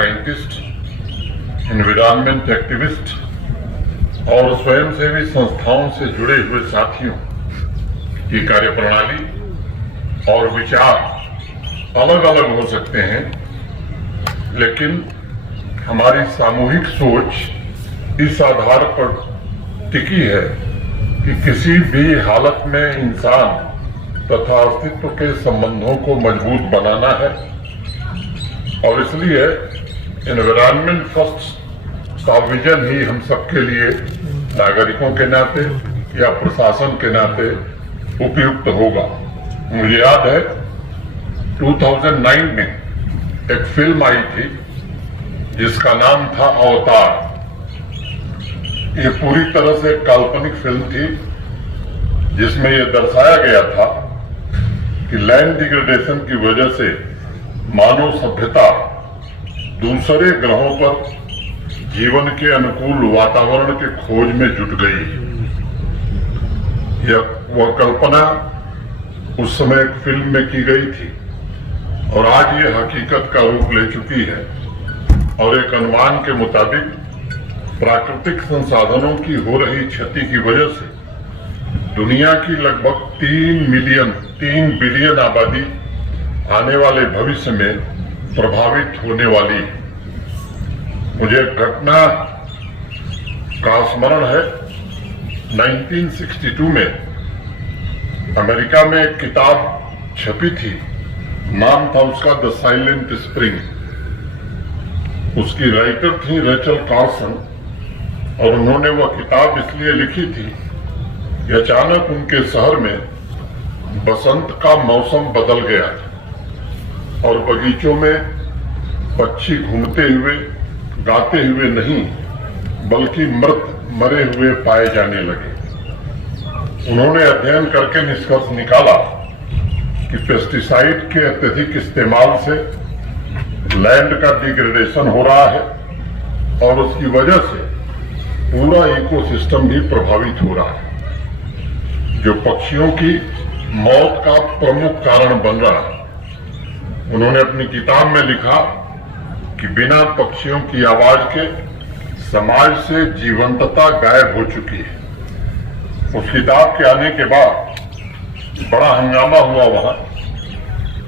Scientist, environment activist और स्वयंसेवी संस्थाओं से जुड़े हुए साथियों की कार्यप्रणाली और विचार अलग अलग हो सकते हैं, लेकिन हमारी सामूहिक सोच इस आधार पर टिकी है कि किसी भी हालत में इंसान तथा अस्तित्व के संबंधों को मजबूत बनाना है और इसलिए एनवायरमेंट फर्स्ट का विजन ही हम सबके लिए नागरिकों के नाते या प्रशासन के नाते उपयुक्त होगा। मुझे याद है 2009 में एक फिल्म आई थी जिसका नाम था अवतार। ये पूरी तरह से काल्पनिक फिल्म थी जिसमें यह दर्शाया गया था कि लैंड डिग्रेडेशन की वजह से मानव सभ्यता दूसरे ग्रहों पर जीवन के अनुकूल वातावरण के खोज में जुट गई। वह कल्पना उस समय एक फिल्म में की गई थी और आज ये हकीकत का रूप ले चुकी है और एक अनुमान के मुताबिक प्राकृतिक संसाधनों की हो रही क्षति की वजह से दुनिया की लगभग 3 बिलियन आबादी आने वाले भविष्य में प्रभावित होने वाली है। मुझे एक घटना का स्मरण है। 1962 में अमेरिका में एक किताब छपी थी, नाम था उसका द साइलेंट स्प्रिंग। उसकी राइटर थी रेचल कार्सन और उन्होंने वह किताब इसलिए लिखी थी कि अचानक उनके शहर में बसंत का मौसम बदल गया और बगीचों में पक्षी घूमते हुए गाते हुए नहीं बल्कि मरे हुए पाए जाने लगे। उन्होंने अध्ययन करके निष्कर्ष निकाला कि पेस्टिसाइड के अत्यधिक इस्तेमाल से लैंड का डिग्रेडेशन हो रहा है और उसकी वजह से पूरा इकोसिस्टम भी प्रभावित हो रहा है, जो पक्षियों की मौत का प्रमुख कारण बन रहा है। उन्होंने अपनी किताब में लिखा कि बिना पक्षियों की आवाज के समाज से जीवंतता गायब हो चुकी है। उस किताब के आने के बाद बड़ा हंगामा हुआ, वहां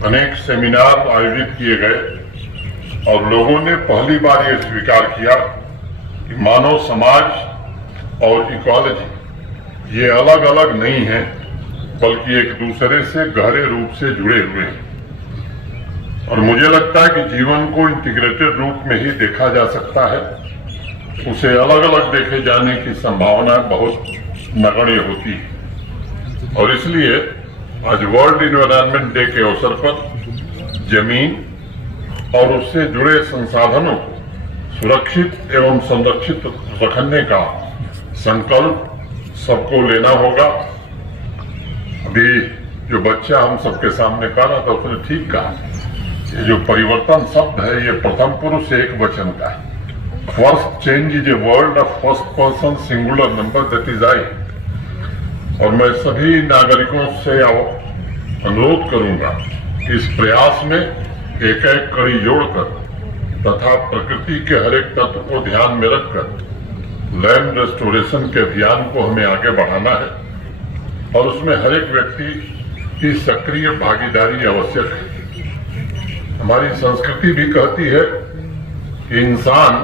अनेक सेमिनार आयोजित किए गए और लोगों ने पहली बार यह स्वीकार किया कि मानव समाज और इकोलॉजी ये अलग अलग नहीं है बल्कि एक दूसरे से गहरे रूप से जुड़े हुए हैं। और मुझे लगता है कि जीवन को इंटीग्रेटेड रूप में ही देखा जा सकता है, उसे अलग अलग देखे जाने की संभावना बहुत नगण्य होती है। और इसलिए आज वर्ल्ड इन्वायरमेंट डे के अवसर पर जमीन और उससे जुड़े संसाधनों को सुरक्षित एवं संरक्षित रखने का संकल्प सबको लेना होगा। अभी जो बच्चा हम सबके सामने कह रहा था उसने ठीक कहा, ये जो परिवर्तन शब्द है ये प्रथम पुरुष एक वचन का है। First change is a word of first person singular number that is I. और मैं सभी नागरिकों से अनुरोध करूंगा कि इस प्रयास में एक एक कड़ी जोड़कर तथा प्रकृति के हर एक तत्व को ध्यान में रखकर लैंड रेस्टोरेशन के अभियान को हमें आगे बढ़ाना है और उसमें हर एक व्यक्ति की सक्रिय भागीदारी आवश्यक है। हमारी संस्कृति भी कहती है कि इंसान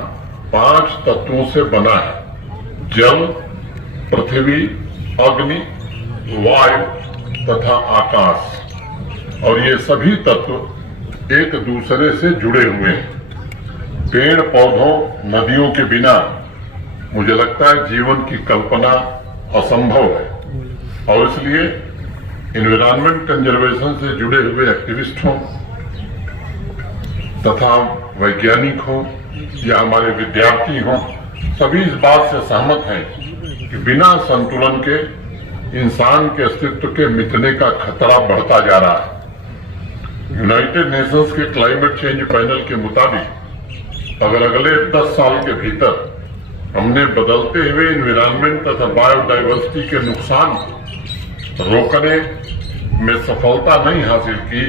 5 तत्वों से बना है, जल, पृथ्वी, अग्नि, वायु तथा आकाश। और ये सभी तत्व एक दूसरे से जुड़े हुए हैं। पेड़ पौधों, नदियों के बिना मुझे लगता है जीवन की कल्पना असंभव है। और इसलिए एनवायरमेंट कंजर्वेशन से जुड़े हुए एक्टिविस्ट हों तथा वैज्ञानिक हों या हमारे विद्यार्थी हों, सभी इस बात से सहमत हैं कि बिना संतुलन के इंसान के अस्तित्व के मिटने का खतरा बढ़ता जा रहा है। यूनाइटेड नेशंस के क्लाइमेट चेंज पैनल के मुताबिक अगर अगले 10 साल के भीतर हमने बदलते हुए एनवायरमेंट तथा बायोडाइवर्सिटी के नुकसान को रोकने में सफलता नहीं हासिल की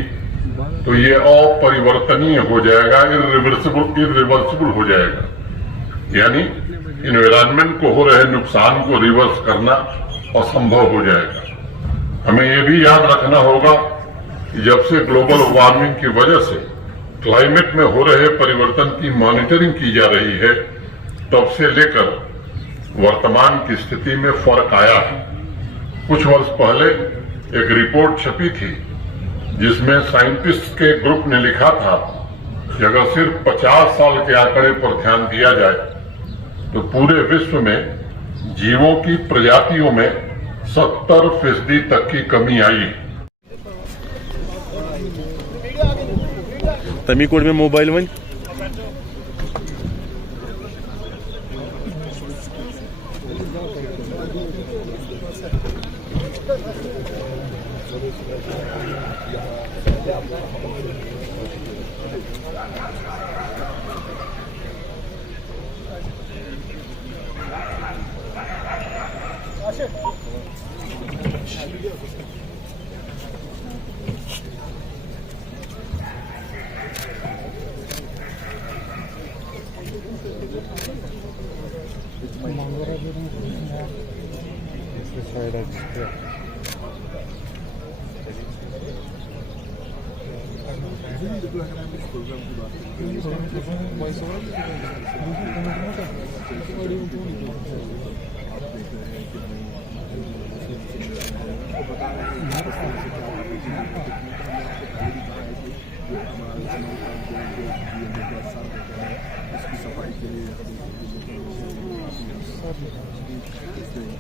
तो ये अपरिवर्तनीय हो जाएगा, इरिवर्सिबल हो जाएगा। यानी इन्वायरमेंट को हो रहे नुकसान को रिवर्स करना असंभव हो जाएगा। हमें ये भी याद रखना होगा कि जब से ग्लोबल वार्मिंग की वजह से क्लाइमेट में हो रहे परिवर्तन की मॉनिटरिंग की जा रही है, तब से लेकर वर्तमान की स्थिति में फर्क आया है। कुछ वर्ष पहले एक रिपोर्ट छपी थी जिसमें साइंटिस्ट के ग्रुप ने लिखा था कि अगर सिर्फ 50 साल के आंकड़े पर ध्यान दिया जाए तो पूरे विश्व में जीवों की प्रजातियों में 70% तक की कमी आई। तमी कोड में मोबाइल वन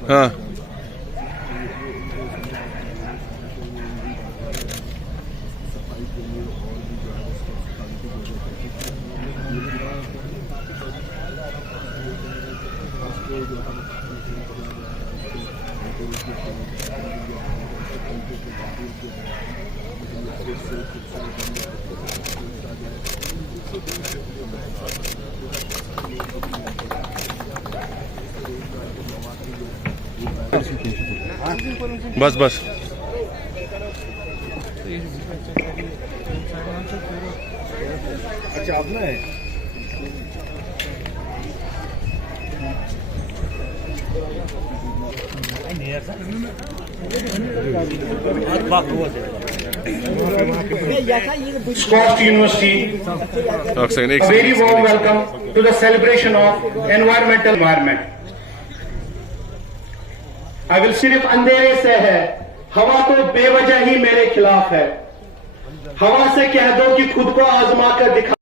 हाँ बस बस अच्छा आपने Scott University, a very warm welcome to the celebration of environment. अगर सिर्फ अंधेरे से है, हवा तो बेवजह ही मेरे खिलाफ है। हवा से कह दो कि खुद को आजमा कर दिखा।